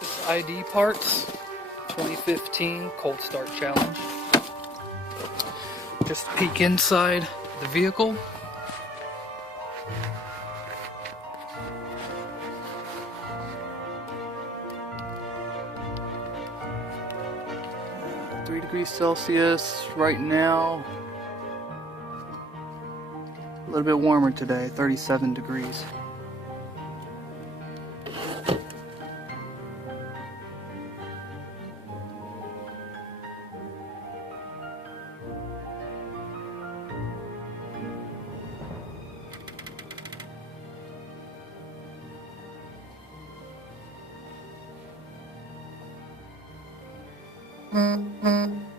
This ID Parts 2015 Cold Start Challenge. Just peek inside the vehicle. Uh, 3 degrees Celsius right now. A little bit warmer today, 37 degrees. Mm-hmm.